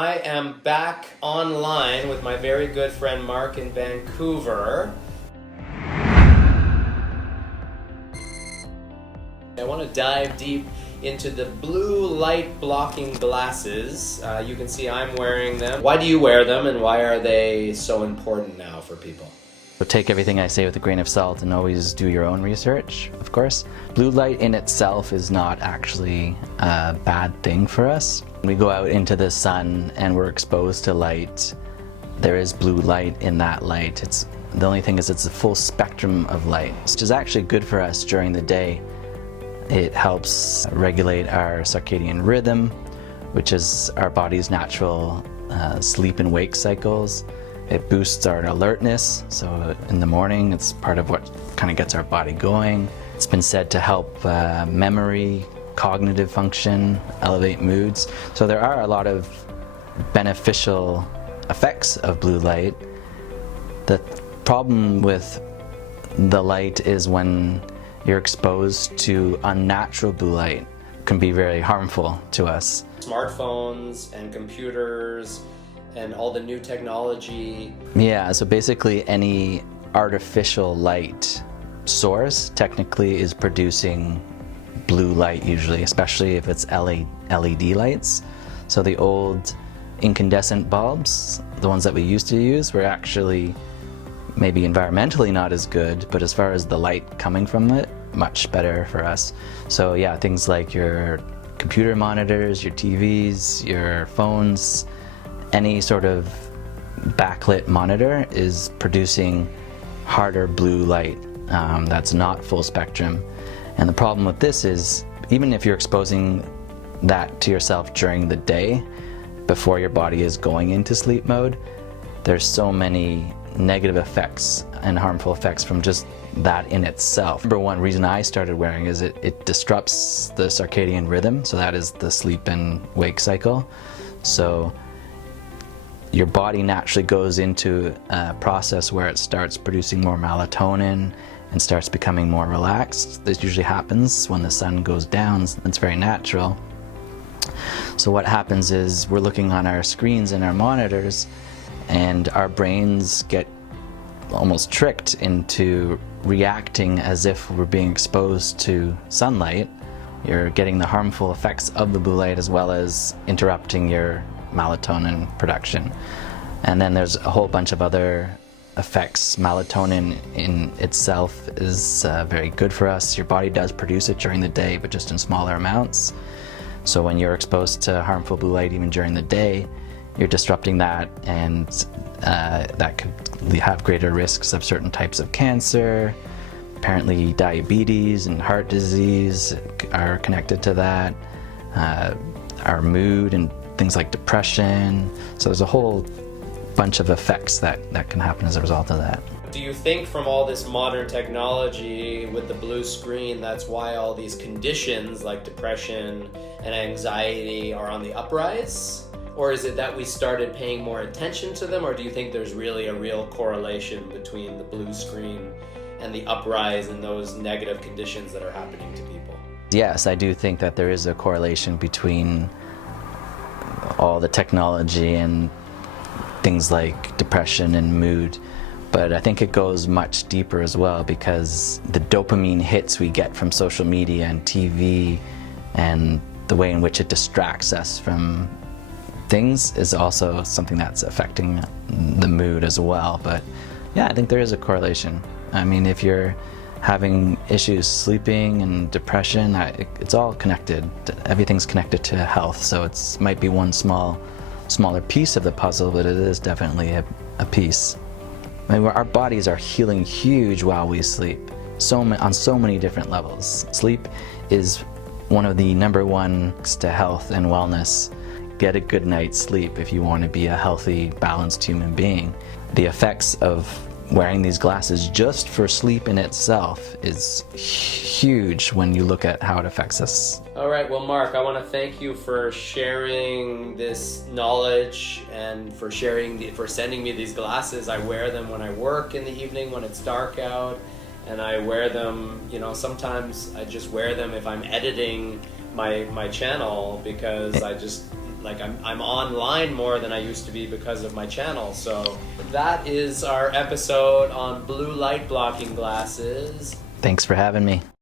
I am back online with my very good friend Mark in Vancouver. I want to dive deep into the blue light blocking glasses. You can see I'm wearing them. Why do you wear them and why are they so important now for people? So take everything I say with a grain of salt and always do your own research, of course. Blue light in itself is not actually a bad thing for us. When we go out into the sun and we're exposed to light, there is blue light in that light. The only thing is it's a full spectrum of light, which is actually good for us during the day. It helps regulate our circadian rhythm, which is our body's natural sleep and wake cycles. It boosts our alertness, so in the morning it's part of what kind of gets our body going. It's been said to help memory, cognitive function, elevate moods. So there are a lot of beneficial effects of blue light. The problem with the light is when you're exposed to unnatural blue light, it can be very harmful to us. Smartphones and computers and all the new technology. Yeah, so basically any artificial light source technically is producing blue light usually, especially if it's LED lights. So the old incandescent bulbs, the ones that we used to use, were actually maybe environmentally not as good, but as far as the light coming from it, much better for us. So yeah, things like your computer monitors, your TVs, your phones, any sort of backlit monitor is producing harder blue light that's not full spectrum. And the problem with this is, even if you're exposing that to yourself during the day, before your body is going into sleep mode, there's so many negative effects and harmful effects from just that in itself. Number one reason I started wearing is it disrupts the circadian rhythm, so that is the sleep and wake cycle. So your body naturally goes into a process where it starts producing more melatonin and starts becoming more relaxed. This usually happens when the sun goes down. It's very natural. So what happens is we're looking on our screens and our monitors, and our brains get almost tricked into reacting as if we're being exposed to sunlight. You're getting the harmful effects of the blue light as well as interrupting your melatonin production. And then there's a whole bunch of other effects. Melatonin in itself is very good for us. Your body does produce it during the day, but just in smaller amounts. So when you're exposed to harmful blue light even during the day, you're disrupting that, and that could have greater risks of certain types of cancer. Apparently diabetes and heart disease are connected to that. Our mood and things like depression. So there's a whole bunch of effects that can happen as a result of that. Do you think from all this modern technology with the blue screen, that's why all these conditions like depression and anxiety are on the uprise? Or is it that we started paying more attention to them? Or do you think there's really a real correlation between the blue screen and the uprise in those negative conditions that are happening to people? Yes, I do think that there is a correlation between all the technology and things like depression and mood. But I think it goes much deeper as well, because the dopamine hits we get from social media and TV and the way in which it distracts us from things is also something that's affecting the mood as well. But yeah, I think there is a correlation. I mean, if you're having issues sleeping and depression, it's all connected. Everything's connected to health, so it might be one smaller piece of the puzzle, but it is definitely a piece. I mean, our bodies are healing huge while we sleep, on so many different levels. Sleep is one of the number one to health and wellness. Get a good night's sleep if you want to be a healthy, balanced human being. The effects of wearing these glasses just for sleep in itself is huge when you look at how it affects us. All right, well, Mark, I want to thank you for sharing this knowledge and for sending me these glasses. I wear them when I work in the evening when it's dark out, and I wear them, sometimes I just wear them if I'm editing my channel, because like I'm online more than I used to be because of my channel. So that is our episode on blue light blocking glasses. Thanks for having me.